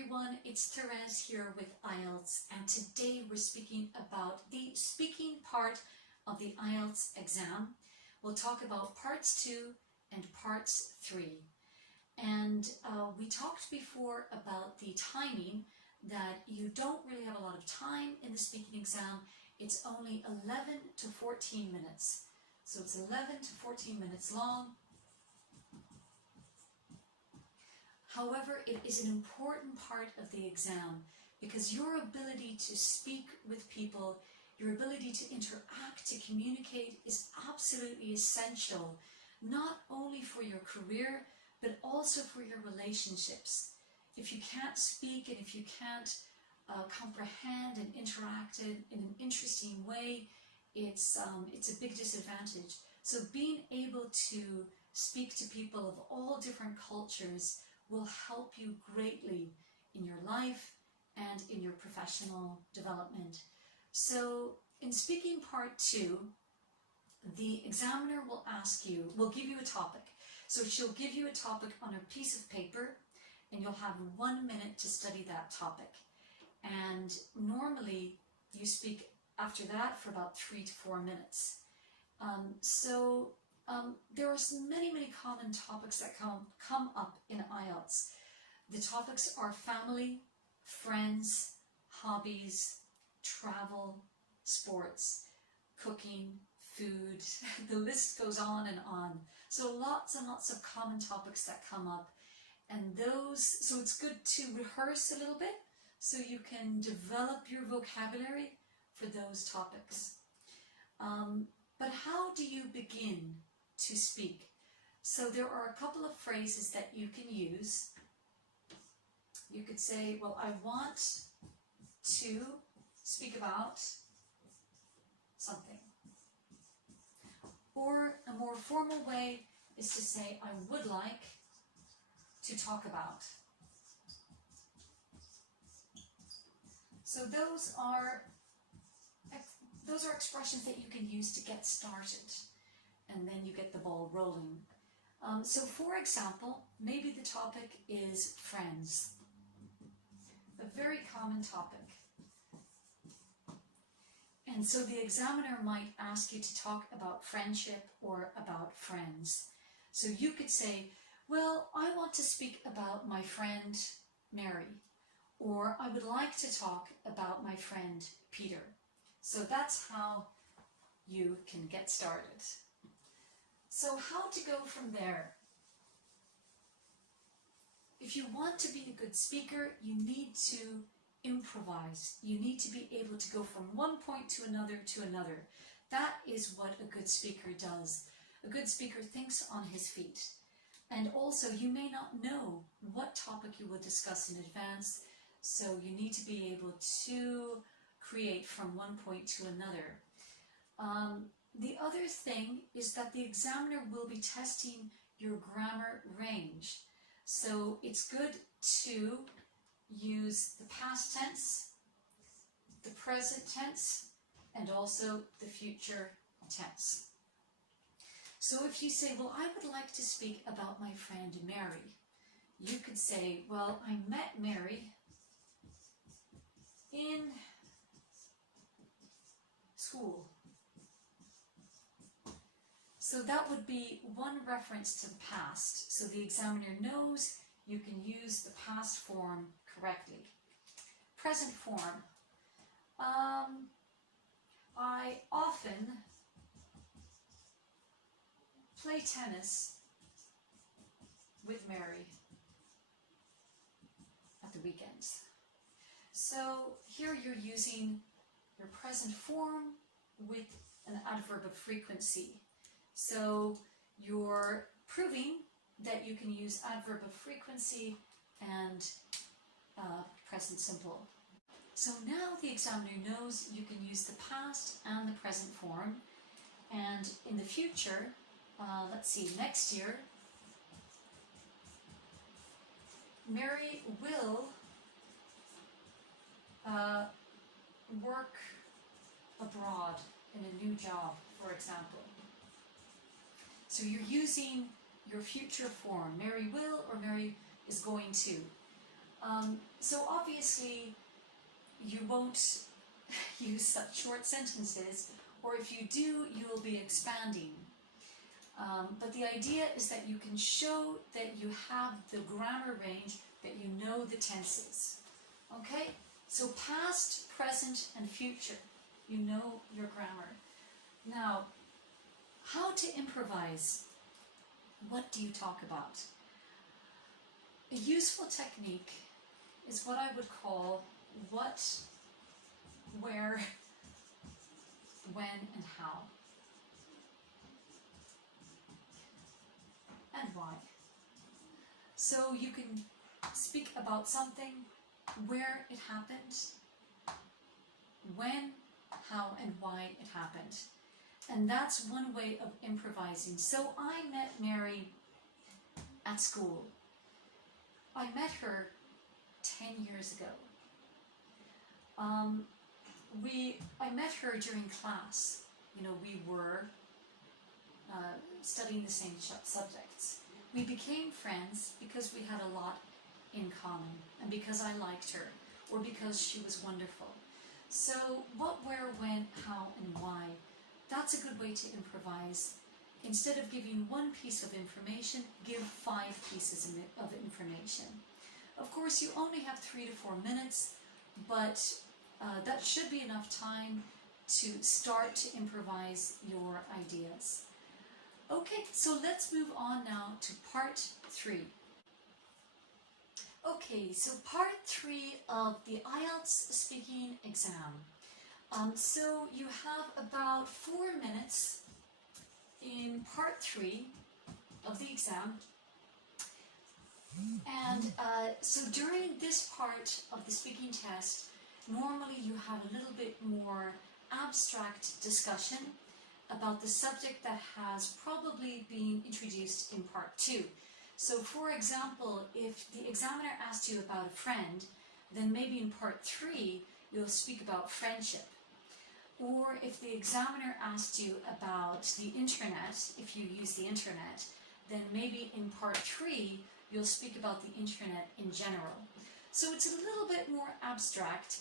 everyone, it's Therese here with Ielts, and today we're speaking about the speaking part of the Ielts exam. We'll talk about parts 2 and parts 3. And we talked before about the timing, that you don't really have a lot of time in the speaking exam. It's only 11 to 14 minutes. So it's 11 to 14 minutes long. However, it is an important part of the exam because your ability to speak with people, your ability to interact, to communicate is absolutely essential, not only for your career, but also for your relationships. If you can't speak and if you can't comprehend and interact in an interesting way, it's a big disadvantage. So being able to speak to people of all different cultures will help you greatly in your life and in your professional development. So in speaking part 2, the examiner will give you a topic. So she'll give you a topic on a piece of paper and you'll have 1 minute to study that topic. And normally you speak after that for about 3 to 4 minutes. There are many common topics that come up in IELTS. The topics are family, friends, hobbies, travel, sports, cooking, food. The list goes on and on. So lots and lots of common topics that come up. And so it's good to rehearse a little bit so you can develop your vocabulary for those topics. But how do you begin to speak? So there are a couple of phrases that you can use. You could say, well, I want to speak about something. Or a more formal way is to say, I would like to talk about. So those are expressions that you can use to get started, and then you get the ball rolling. So for example, maybe the topic is friends, a very common topic. And so the examiner might ask you to talk about friendship or about friends. So you could say, well, I want to speak about my friend Mary, or I would like to talk about my friend Peter. So that's how you can get started. So how to go from there? If you want to be a good speaker, you need to improvise. You need to be able to go from one point to another to another. That is what a good speaker does. A good speaker thinks on his feet. And also, you may not know what topic you will discuss in advance, so you need to be able to create from one point to another. The other thing is that the examiner will be testing your grammar range. So it's good to use the past tense, the present tense, and also the future tense. So if you say, well, I would like to speak about my friend Mary, you could say, well, I met Mary in school. So that would be one reference to the past. So the examiner knows you can use the past form correctly. Present form. I often play tennis with Mary at the weekends. So here you're using your present form with an adverb of frequency. So you're proving that you can use adverb of frequency and present simple. So now the examiner knows you can use the past and the present form. And in the future, let's see, next year, Mary will work abroad in a new job, for example. So you're using your future form, Mary will or Mary is going to. So obviously you won't use such short sentences, or if you do, you will be expanding. But the idea is that you can show that you have the grammar range, that you know the tenses. Okay? So past, present, and future. You know your grammar. Now, how to improvise? What do you talk about? A useful technique is what I would call what, where, when, and how. And why. So you can speak about something, where it happened, when, how, and why it happened. And that's one way of improvising. So I met Mary at school. I met her 10 years ago. I met her during class. You know, we were studying the same subjects. We became friends because we had a lot in common, and because I liked her, or because she was wonderful. So what, where, when, how, and why, that's a good way to improvise. Instead of giving one piece of information, give 5 pieces of information. Of course, you only have 3 to 4 minutes, but that should be enough time to start to improvise your ideas. Okay, so let's move on now to part 3. Okay, so part 3 of the Ielts speaking exam. So you have about 4 minutes in part 3 of the exam. And so during this part of the speaking test, normally you have a little bit more abstract discussion about the subject that has probably been introduced in part 2. So for example, if the examiner asked you about a friend, then maybe in part 3 you'll speak about friendship. Or if the examiner asked you about the internet, if you use the internet, then maybe in part 3 you'll speak about the internet in general. So it's a little bit more abstract,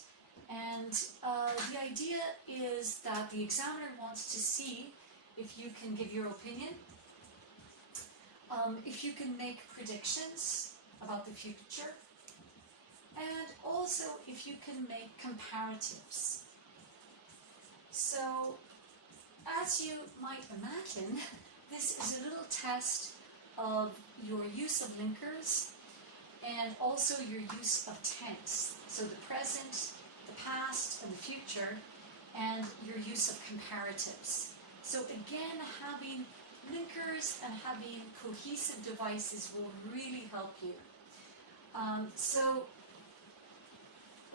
and the idea is that the examiner wants to see if you can give your opinion, if you can make predictions about the future, and also if you can make comparatives. So, as you might imagine, this is a little test of your use of linkers and also your use of tense. So the present, the past, and the future, and your use of comparatives. So again, having linkers and having cohesive devices will really help you. So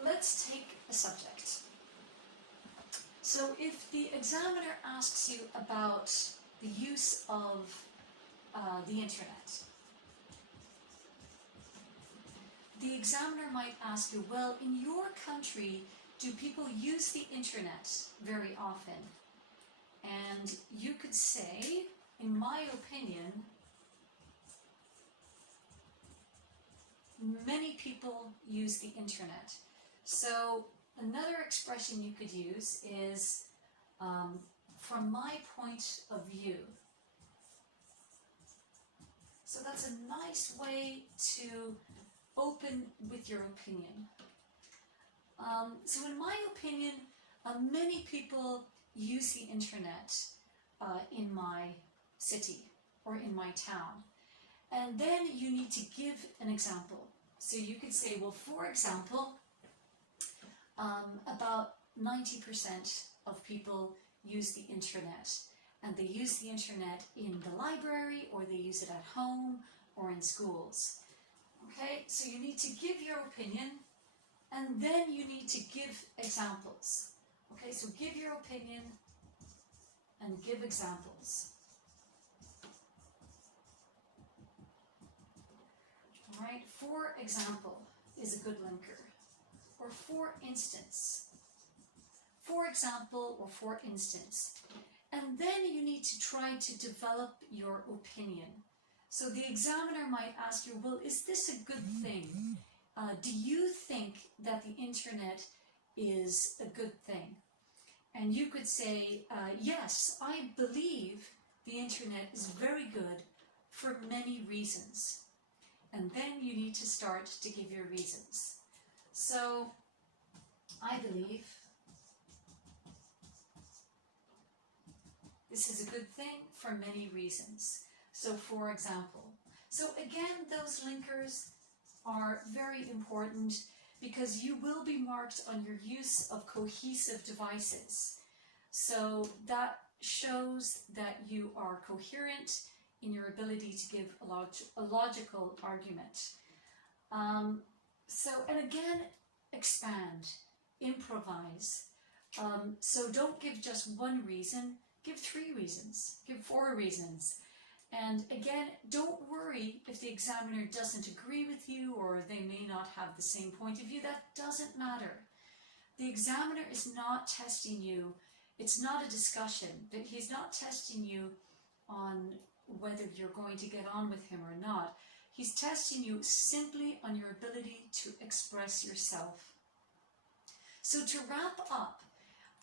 let's take a subject. So if the examiner asks you about the use of the internet, the examiner might ask you, well, in your country, do people use the internet very often? And you could say, in my opinion, many people use the internet. So another expression you could use is, from my point of view. So that's a nice way to open with your opinion. So in my opinion, many people use the internet in my city or in my town. And then you need to give an example. So you could say, well, for example, about 90% of people use the internet, and they use the internet in the library, or they use it at home or in schools. Okay, so you need to give your opinion, and then you need to give examples. Okay, so give your opinion and give examples. All right, for example is a good linker. Or for instance. For example or for instance. And then you need to try to develop your opinion. So the examiner might ask you, well, is this a good thing? Do you think that the internet is a good thing? And you could say, yes, I believe the internet is very good for many reasons. And then you need to start to give your reasons. So, I believe this is a good thing for many reasons. So, for example, so again, those linkers are very important because you will be marked on your use of cohesive devices. So that shows that you are coherent in your ability to give a logical argument. And again, expand, improvise. So don't give just one reason, give 3 reasons, give 4 reasons. And again, don't worry if the examiner doesn't agree with you or they may not have the same point of view. That doesn't matter. The examiner is not testing you. It's not a discussion. He's not testing you on whether you're going to get on with him or not. He's testing you simply on your ability to express yourself. So to wrap up,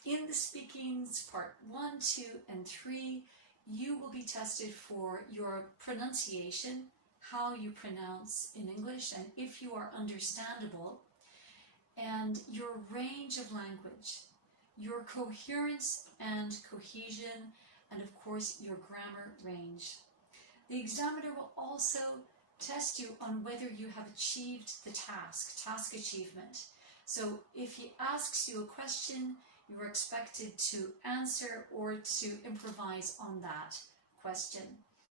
in the speakings part 1, 2, and 3, you will be tested for your pronunciation, how you pronounce in English, and if you are understandable, and your range of language, your coherence and cohesion, and of course your grammar range. The examiner will also test you on whether you have achieved the task achievement. So if he asks you a question, you are expected to answer or to improvise on that question.